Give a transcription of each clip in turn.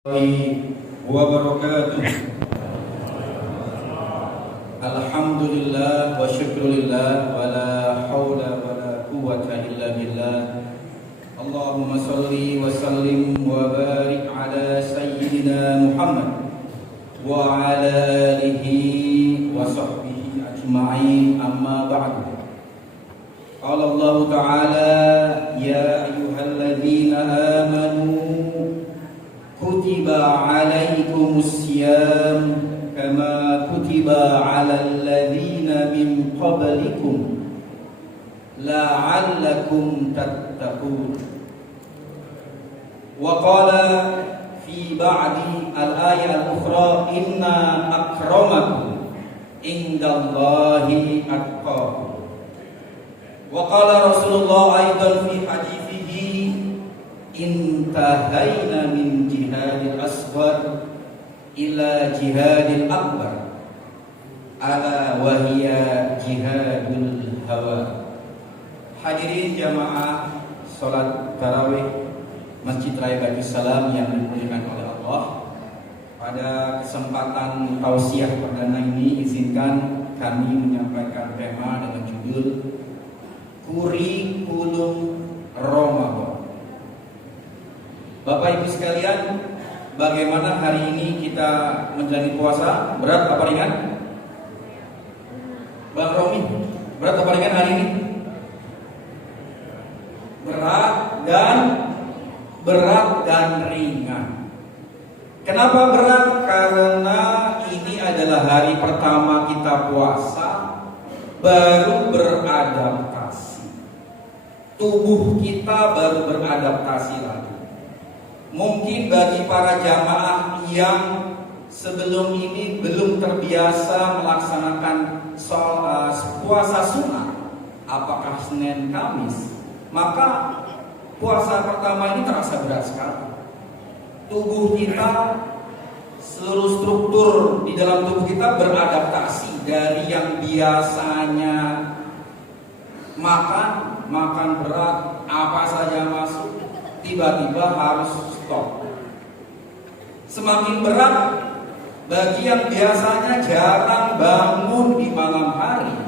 wabarakatuh. Alhamdulillah wa syukrulillah wa la hawla wa la quwwata illa billah. Allahumma salli wa sallim wa barik ala sayyidina Muhammad wa ala alihi wa sahbihi ajma'in, amma ba'du. Qala Allah ta'ala, ya ayyuhalladzina amanu kutiba alaikumus siyam kama kutiba alal ladzina min qablikum la'allakum tattaqun. Wa qala fi ba'di al-ayat al-ukhra, inna akramakum indallahi atqakum. Wa qala Rasulullah aidan fi hadithihi, intahayna min jihadil asghar ila jihadil akbar, ala wahiyya jihadul hawa. Hadirin jamaah salat tarawih Masjid Raya Baitul Salam yang dimuliakan oleh Allah, pada kesempatan tausiah perdana ini izinkan kami menyampaikan tema dengan judul Kurikulum Ramadan. Bapak Ibu sekalian, bagaimana hari ini kita menjalani puasa? Berat apa ringan? Bang Romi, berat apa ringan hari ini? Berat dan ringan. Kenapa berat? Karena ini adalah hari pertama kita puasa, baru beradaptasi. Tubuh kita baru beradaptasi lagi. Mungkin bagi para jamaah yang sebelum ini belum terbiasa melaksanakan puasa sunnah, apakah Senin Kamis, maka puasa pertama ini terasa berat sekali. Tubuh kita, seluruh struktur di dalam tubuh kita beradaptasi dari yang biasanya makan berat, apa saja masuk, tiba-tiba harus stop. Semakin berat bagi yang biasanya jarang bangun di malam hari,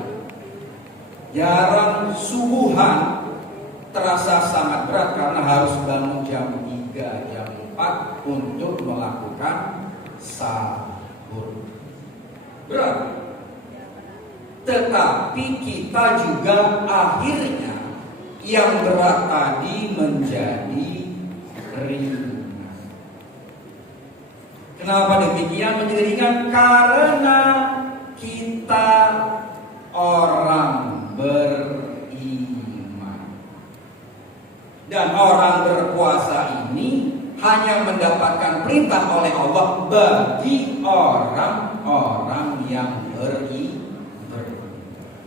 jarang subuhan, terasa sangat berat karena harus bangun jam 3, jam 4 untuk melakukan sahur. Berat. Tetapi kita juga akhirnya yang berat tadi menjadi ringan. Kenapa demikian menjadi ringan? Karena kita orang beriman. Dan orang berpuasa ini hanya mendapatkan perintah oleh Allah bagi orang-orang yang beriman.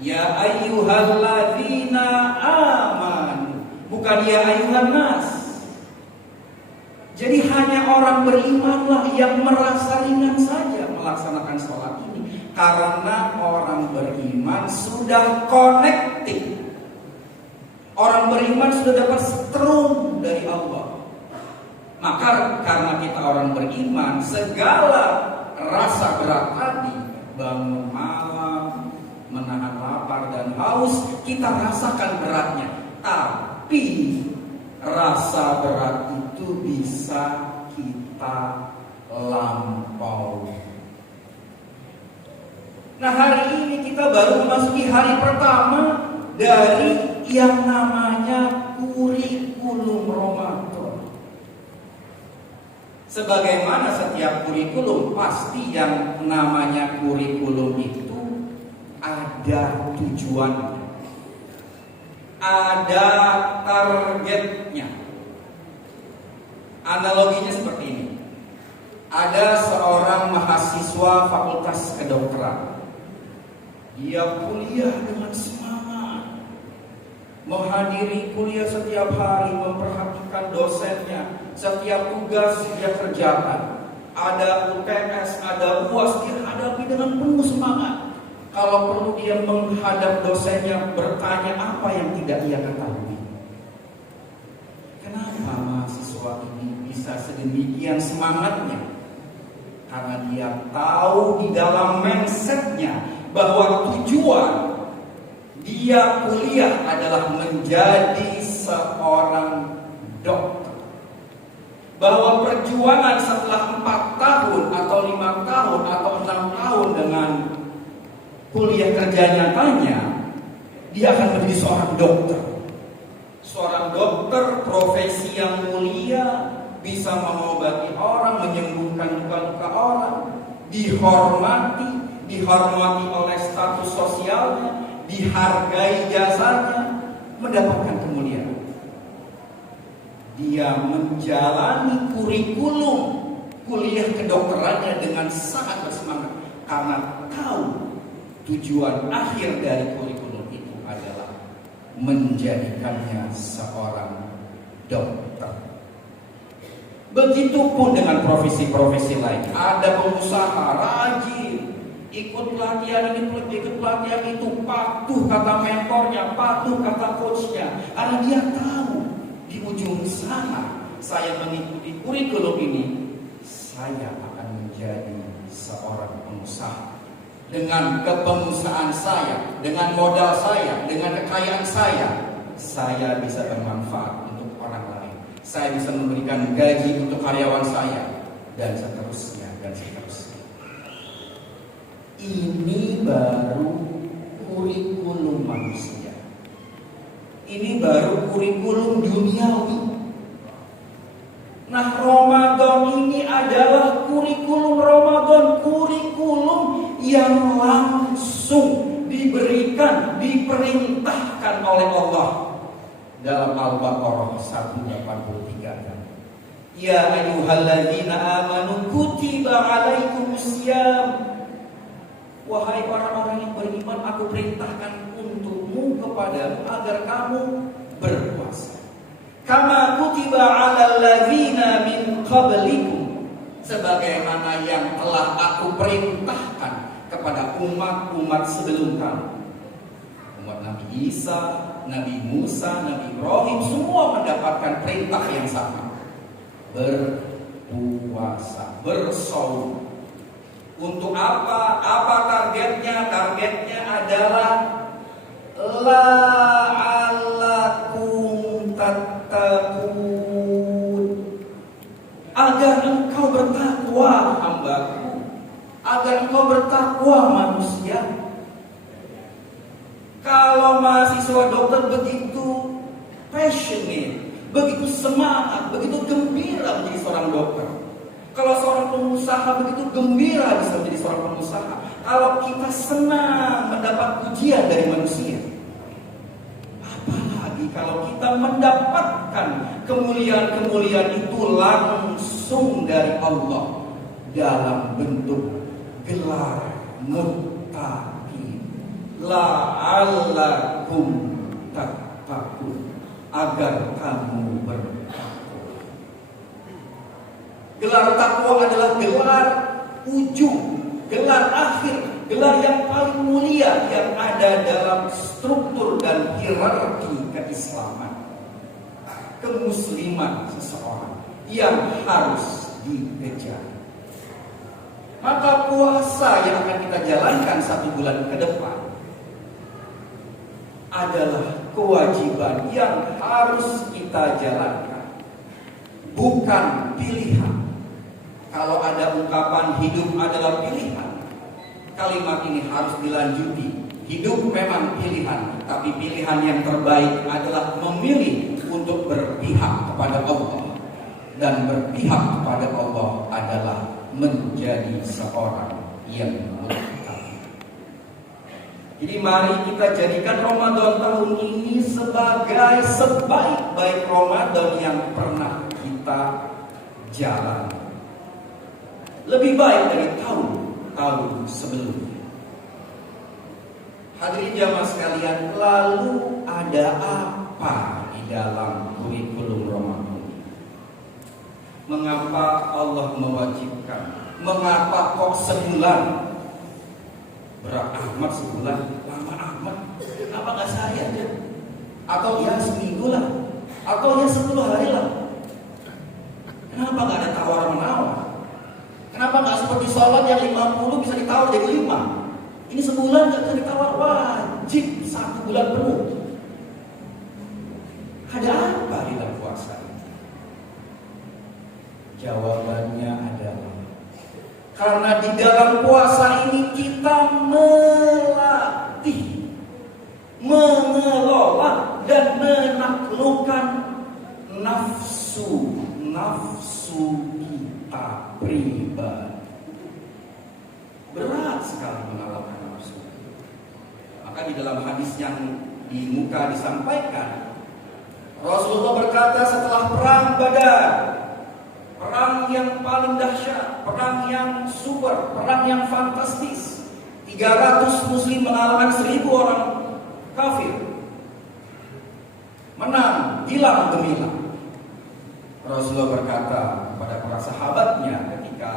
Ya ayyuhalladzina amanu, bukan ya ayyuhan nas. Jadi hanya orang berimanlah yang merasa ringan saja melaksanakan sholat ini, karena orang beriman sudah connected. Orang beriman sudah dapat strum dari Allah. Maka karena kita orang beriman, segala rasa berat tadi, bangun malam, menahan lapar dan haus, kita rasakan beratnya. Tapi rasa berat itu bisa kita lampaui. Nah, hari ini kita baru memasuki hari pertama dari yang namanya kurikulum Ramadan. Sebagaimana setiap kurikulum, pasti yang namanya kurikulum itu ada tujuannya, ada targetnya. Analoginya seperti ini. Ada seorang mahasiswa fakultas kedokteran. Dia kuliah dengan semangat, menghadiri kuliah setiap hari, memperhatikan dosennya, setiap tugas dia kerjakan. Ada UTS, ada UAS, dia hadapi dengan penuh semangat. Kalau perlu dia menghadap dosennya, bertanya apa yang tidak ia ketahui. Kenapa mahasiswa ini bisa bisa sedemikian semangatnya? Karena dia tahu di dalam mindsetnya bahwa tujuan dia kuliah adalah menjadi seorang dokter. Bahwa perjuangan setelah 4 tahun atau 5 tahun atau 6 tahun dengan kuliah kerja nyatanya, dia akan menjadi seorang dokter. Seorang dokter, profesi yang mulia, bisa mengobati orang, menyembuhkan luka-luka orang, dihormati oleh status sosialnya, dihargai jasanya, mendapatkan kemuliaan. Dia menjalani kurikulum kuliah kedokterannya dengan sangat bersemangat karena tahu tujuan akhir dari kurikulum itu adalah menjadikannya seorang dokter. Begitupun dengan profesi-profesi lain. Ada pengusaha rajin, ikut pelatihan ini, ikut pelatihan itu, patuh kata mentornya, patuh kata coachnya. Karena dia tahu di ujung sana saya mengikuti kurikulum ini, saya akan menjadi seorang pengusaha. Dengan kepengusahaan saya, dengan modal saya, dengan kekayaan saya bisa bermanfaat untuk orang lain. Saya bisa memberikan gaji untuk karyawan saya, dan seterusnya, dan seterusnya. Ini baru kurikulum manusia. Ini baru kurikulum duniawi. Nah, Ramadan ini adalah kurikulum Ramadan, kurikulum yang langsung diberikan, diperintahkan oleh Allah dalam Al-Baqarah 183. Ya ayyuhalladzina amanu kutiba alaikumusiyam. Wahai orang-orang yang beriman, aku perintahkan untukmu kepadamu agar kamu berpuasa. Kama kutiba alal ladzina min qablikum, sebagaimana yang telah aku perintahkan kepada umat-umat sebelum kamu. Umat Nabi Isa, Nabi Musa, Nabi Ibrahim, semua mendapatkan perintah yang sama. Berpuasa, bersaum. Untuk apa? Apa targetnya? Targetnya adalah la'allakum tattaqun, agar engkau bertakwa, hambaku, agar engkau bertakwa, manusia. Kalau mahasiswa dokter begitu passionate, begitu semangat, begitu gembira menjadi seorang dokter. Kalau seorang pengusaha begitu gembira bisa menjadi seorang pengusaha. Kalau kita senang mendapat pujian dari manusia, apalagi kalau kita mendapatkan kemuliaan-kemuliaan itu langsung dari Allah dalam bentuk gelar muttaqin, la'allakum tattaqun, agar kamu bertakwa. Gelar takwa adalah gelar ujung, gelar akhir, gelar yang paling mulia yang ada dalam struktur dan hierarki keislaman, kemusliman seseorang yang harus dikejar. Maka puasa yang akan kita jalankan 1 bulan ke depan adalah kewajiban yang harus kita jalankan, bukan pilihan. Kalau ada ungkapan hidup adalah pilihan, kalimat ini harus dilanjuti. Hidup memang pilihan, tapi pilihan yang terbaik adalah memilih untuk berpihak kepada Allah. Dan berpihak kepada Allah adalah menjadi seorang yang muttaqin. Jadi mari kita jadikan Ramadan tahun ini sebagai sebaik-baik Ramadan yang pernah kita jalani. Lebih baik dari tahun-tahun sebelumnya. Hadirin jamaah sekalian, lalu ada apa di dalam kurikulum Ramadan ini? Mengapa Allah mewajibkan? Mengapa kok sebulan? Berat amat sebulan, lama amat. Kenapa gak sehari aja? Atau ya seminggu lah, atau ya 10 hari lah. Kenapa nggak ada tawar-menawar? Kenapa nggak seperti sholat yang 50 bisa ditawar jadi 5? Ini sebulan nggak bisa ditawar, wajib 1 bulan penuh. Ada apa di dalam puasa ini? Jawabannya adalah karena di dalam puasa ini kita melatih, mengelola dan menaklukkan nafsu kita pribadi. Berat sekali mengalahkan nafsu. Maka di dalam hadis yang di muka disampaikan, Rasulullah berkata setelah perang Badar, perang yang paling dahsyat, perang yang super, perang yang fantastis, 300 muslim mengalahkan 1000 orang kafir, menang, hilang gemilang. Rasulullah berkata kepada para sahabatnya ketika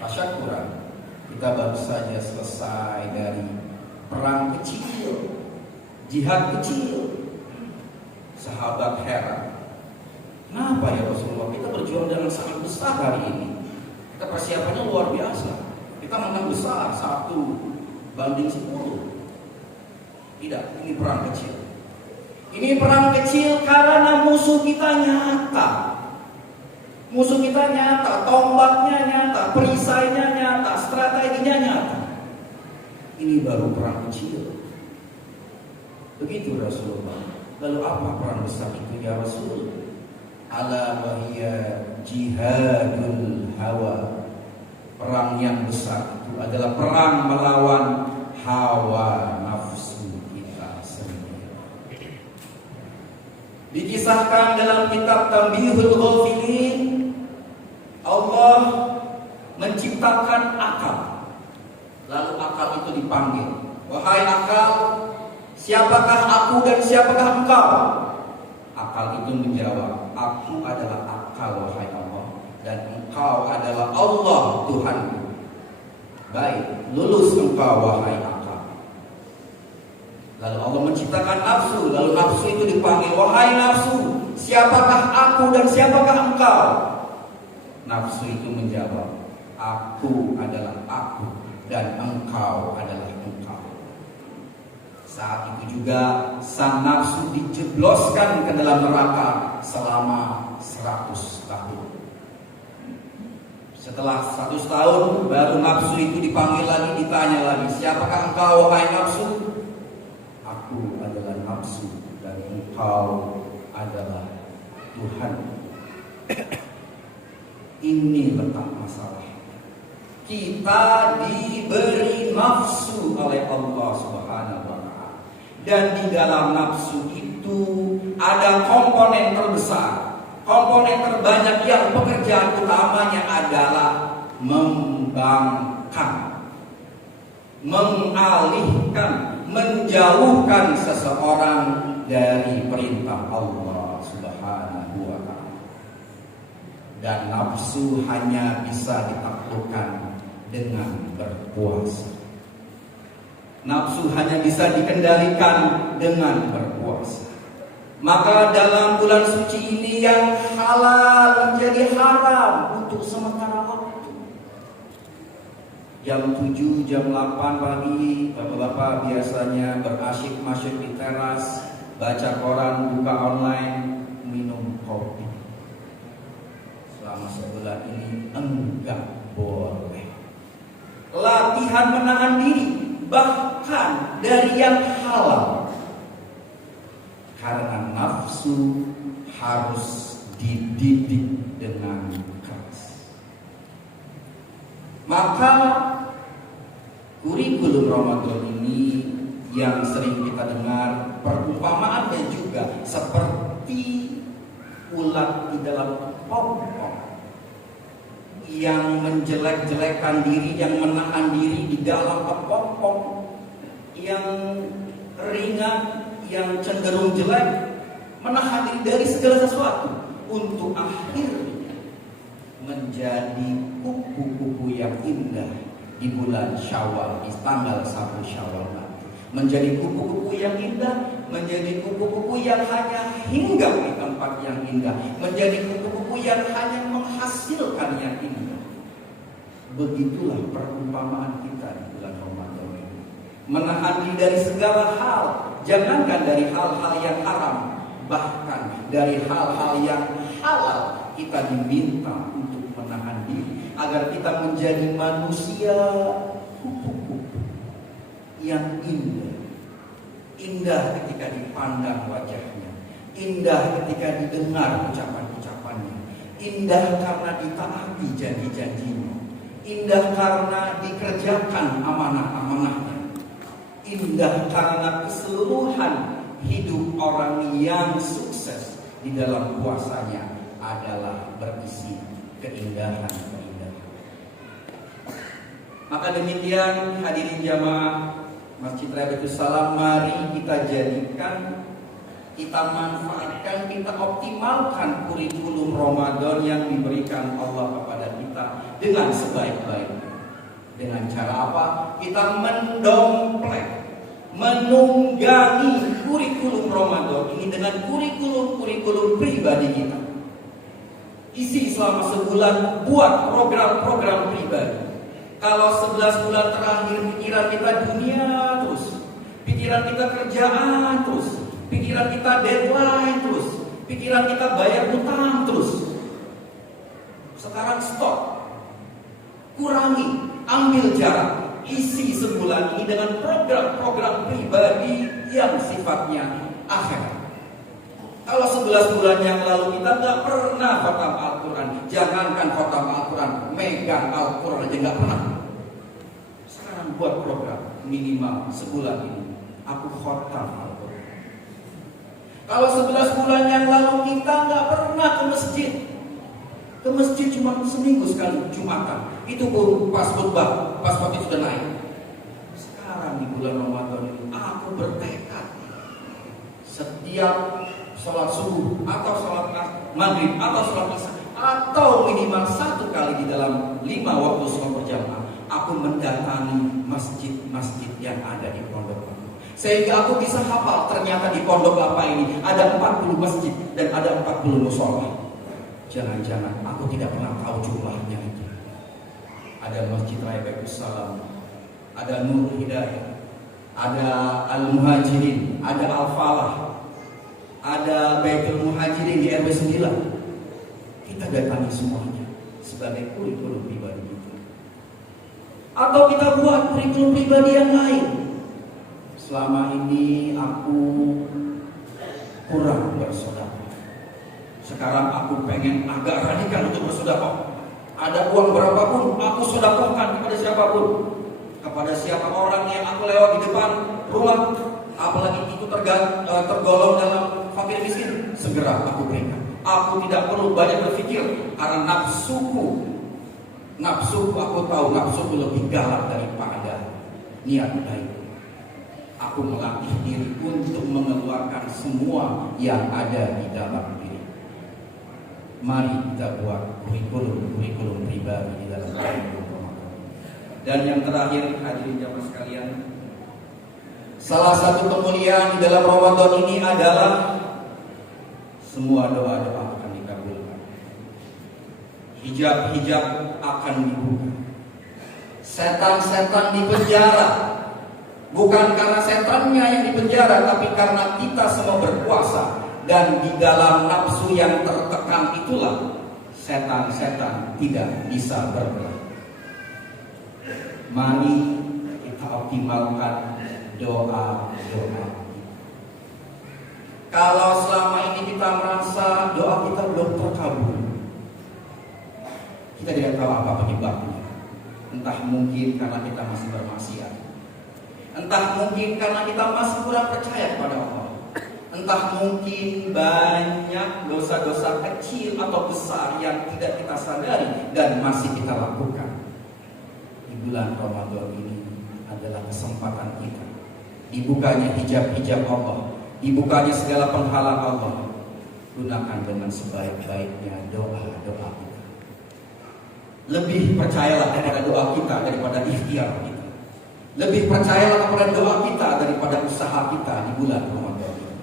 tasyakuran, kita baru saja selesai dari perang kecil, jihad kecil. Sahabat heran, kenapa ya Rasulullah, kita berjuang dengan sangat besar hari ini, kita persiapannya luar biasa, kita menang besar 1:10. Tidak, ini perang kecil. Ini perang kecil karena musuh kita nyata. Musuh kita nyata, tombaknya nyata, perisainya nyata, strateginya nyata. Ini baru perang kecil. Begitu Rasulullah. Lalu apa perang besar itu ya Rasul? Ala wahiyya jihadul hawa. Perang yang besar itu adalah perang melawan hawa nafsu kita sendiri. Dikisahkan dalam kitab Tanbihul Ghafilin, Allah menciptakan akal. Lalu akal itu dipanggil, wahai akal, siapakah aku dan siapakah engkau? Akal itu menjawab, aku adalah akal wahai Allah, dan engkau adalah Allah Tuhanku. Baik, lulus engkau wahai akal. Lalu Allah menciptakan nafsu, lalu nafsu itu dipanggil, wahai nafsu, siapakah aku dan siapakah engkau? Nafsu itu menjawab, aku adalah aku dan engkau adalah engkau. Saat itu juga sang nafsu dijebloskan ke dalam neraka selama 100 tahun. Setelah 100 tahun baru nafsu itu dipanggil lagi, ditanya lagi, siapakah engkau wahai nafsu? Aku adalah nafsu dan engkau adalah Tuhan. Ini letak masalah. Kita diberi nafsu oleh Allah Subhanahu wa Ta'ala, dan di dalam nafsu itu ada komponen terbesar, komponen terbanyak yang pekerjaan utamanya adalah membangkang, mengalihkan, menjauhkan seseorang dari perintah Allah Subhanahu wa Ta'ala. Dan nafsu hanya bisa ditaklukkan dengan berpuasa. Nafsu hanya bisa dikendalikan dengan berpuasa. Maka dalam bulan suci ini yang halal menjadi haram untuk sementara waktu. Jam 7, jam 8 pagi, bapak-bapak biasanya berasyik-masyik di teras, baca koran, buka online, minum kopi. Selama sebulan ini enggak boleh. Latihan menahan diri, bahkan dari yang halal. Karena nafsu harus dididik dengan keras. Maka kurikulum Ramadan ini yang sering kita dengar, perumpamaannya juga seperti ulat di dalam pompong yang menjelek-jelekan diri, yang menahan diri di dalam pompong yang ringan, yang cenderung jelek, menahan diri dari segala sesuatu untuk akhirnya menjadi kupu-kupu yang indah di bulan Syawal, di tanggal 1 Syawal nanti. Menjadi kupu-kupu yang indah, menjadi kupu-kupu yang hanya hinggap di tempat yang indah, menjadi kupu-kupu yang hanya hasilkan yang indah. Begitulah perumpamaan kita di bulan Ramadan ini. Menahan diri dari segala hal, jangankan dari hal-hal yang haram, bahkan dari hal-hal yang halal kita diminta untuk menahan diri agar kita menjadi manusia yang indah. Indah ketika dipandang wajahnya, indah ketika didengar ucapan-ucapannya, indah karena ditaati janji-janjinya, indah karena dikerjakan amanah-amanahnya, indah karena keseluruhan hidup orang yang sukses di dalam puasanya adalah berisi keindahan-keindahan. Maka demikian hadirin jamaah Masjid Raya Salam, mari kita jadikan, kita manfaatkan, kita optimalkan kurikulum Ramadan yang diberikan Allah kepada kita dengan sebaik-baiknya. Dengan cara apa? Kita mendompleng, menunggangi kurikulum Ramadan ini dengan kurikulum pribadi kita. Isi selama sebulan, buat program-program pribadi. Kalau 11 bulan terakhir pikiran kita dunia terus, pikiran kita kerjaan terus, pikiran kita deadline terus, pikiran kita bayar utang terus. Sekarang stop, kurangi, ambil jarak, isi sebulan ini dengan program-program pribadi yang sifatnya akhirat. Kalau 11 bulan yang lalu kita nggak pernah khatam Al-Quran, jangankan khatam Al-Quran, megang Al-Quran aja nggak pernah. Sekarang buat program minimal sebulan ini aku khatam Al-Quran. Kalau 11 bulan yang lalu kita nggak pernah ke masjid, cuma seminggu sekali Jumatan, itu pun pas khutbah, pas waktu sudah naik. Sekarang di bulan Ramadan ini aku bertekad setiap sholat subuh atau sholat maghrib atau sholat isya atau minimal 1 kali di dalam 5 waktu sholat berjamaah, aku mendatangi masjid-masjid yang ada di pondok aku, sehingga aku bisa hafal ternyata di pondok apa ini ada 40 masjid dan ada 40 musola. Jangan-jangan aku tidak pernah tahu jumlahnya itu. Ada Masjid Raya Baitus Salam, ada Nur Hidayah, ada Al-Muhajirin, ada Al-Falah, ada Baitul Muhajirin di RW 9. Kita datangi semuanya sebagai kurikulum pribadi kita. Atau kita buat kurikulum pribadi yang lain. Selama ini aku kurang bersedekah. Sekarang aku pengen agak radikal untuk bersedekah. Ada uang berapapun aku sedekahkan kepada siapapun. Kepada siapa orang yang aku lewat di depan rumah, apalagi itu tergolong dalam fakir miskin, segera aku berikan. Aku tidak perlu banyak berpikir karena nafsuku aku tahu nafsuku lebih galak daripada niat baik. Aku melatih diri untuk mengeluarkan semua yang ada di dalam diri. Mari kita buat kurikulum pribadi di dalam kurikulum Ramadan. Dan yang terakhir hadirin jamaah sekalian, salah satu kemuliaan di dalam Ramadan ini adalah semua doa-doa akan dikabulkan. Hijab-hijab akan dibuka. Setan-setan dipenjara. Bukan karena setannya yang dipenjara, tapi karena kita semua berpuasa. Dan di dalam nafsu yang tertekan itulah setan-setan tidak bisa bergerak. Mari kita optimalkan doa-doa. Kalau selama ini kita merasa doa kita belum terkabul, kita tidak tahu apa penyebabnya. Entah mungkin karena kita masih bermaksiat, entah mungkin karena kita masih kurang percaya kepada Allah, entah mungkin banyak dosa-dosa kecil atau besar yang tidak kita sadari dan masih kita lakukan. Di bulan Ramadan ini adalah kesempatan kita. Dibukanya hijab-hijab Allah, dibukanya segala penghalang Allah. Gunakan dengan sebaik-baiknya doa-doa kita. Lebih percayalah kepada doa kita daripada ikhtiar kita. Lebih percayalah kepada doa kita daripada usaha kita di bulan Ramadan ini.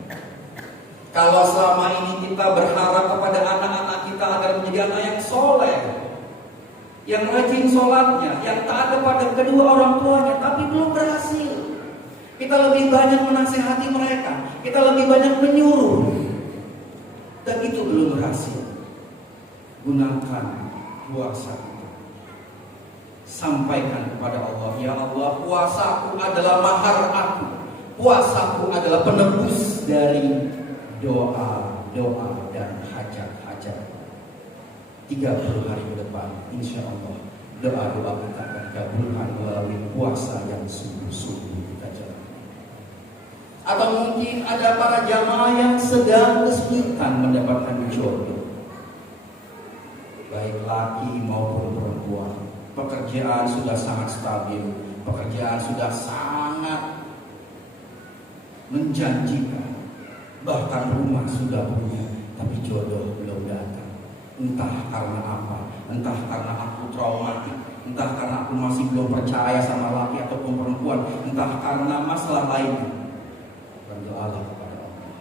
Kalau selama ini kita berharap kepada anak-anak kita agar menjadi anak yang soleh, yang rajin sholatnya, yang taat kepada kedua orang tuanya, tapi belum berhasil. Kita lebih banyak menasihati mereka, kita lebih banyak menyuruh, dan itu belum berhasil. Gunakan puasa kita, sampaikan kepada Allah, ya Allah, puasaku adalah mahar aku, puasaku adalah penebus dari doa dan hajat-hajat. 30 hari ke depan, insya Allah doa-doa kita akan kabulkan melalui puasa yang sungguh-sungguh kita jalani. Atau mungkin ada para jamaah yang sedang kesulitan mendapatkan jodoh, baik laki maupun perempuan. Pekerjaan sudah sangat stabil, pekerjaan sudah sangat menjanjikan, bahkan rumah sudah punya, tapi jodoh belum datang. Entah karena apa, entah karena aku traumatik, entah karena aku masih belum percaya sama laki ataupun perempuan, entah karena masalah lainnya. Berdoalah kepada Allah.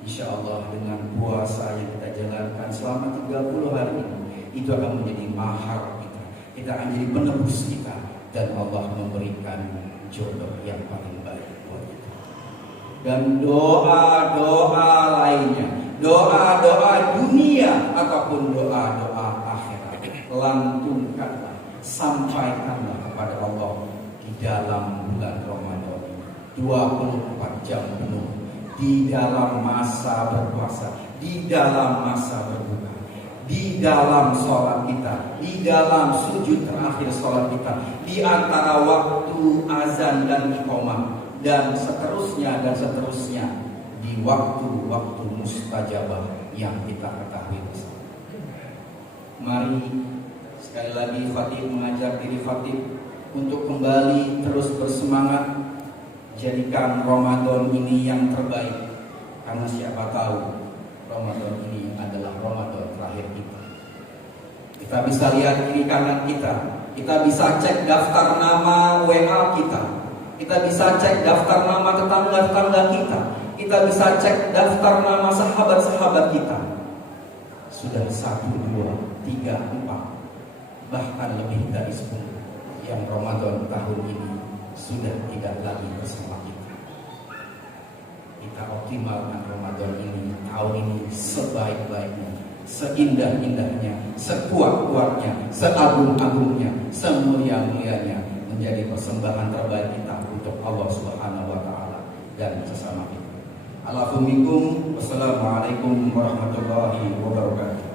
Insya Allah dengan puasa yang kita jalankan selama 30 hari ini, itu akan menjadi mahar kita. Kita akan menjadi penebus kita, dan Allah memberikan jodoh yang paling baik buat kita. Dan doa-doa lainnya, doa-doa dunia ataupun doa-doa akhirat, lantunkanlah, sampaikanlah kepada Allah di dalam bulan Ramadan ini. 24 jam penuh, di dalam masa berpuasa, di dalam masa berbuka, di dalam sholat kita, di dalam sujud terakhir sholat kita, di antara waktu azan dan iqamah, dan seterusnya di waktu-waktu mustajabah yang kita ketahui bersama. Mari sekali lagi khatib mengajak diri khatib untuk kembali terus bersemangat, jadikan Ramadan ini yang terbaik, karena siapa tahu Ramadan ini adalah Ramadan terakhir kita. Kita bisa lihat kiri kanan kita bisa cek daftar nama WA kita bisa cek daftar nama tetangga-tetangga kita bisa cek daftar nama sahabat-sahabat kita. Sudah 1, 2, 3, 4, bahkan lebih dari 10 yang Ramadan tahun ini sudah tidak lagi bersama kita. Kita optimalkan Ramadan ini, tahun ini sebaik-baiknya, seindah-indahnya, sekuat-kuatnya, seagung-agungnya, semulia-mulianya, menjadi persembahan terbaik kita untuk Allah Subhanahu wa taala dan sesama kita. Alaikum wassalamualaikum warahmatullahi wabarakatuh.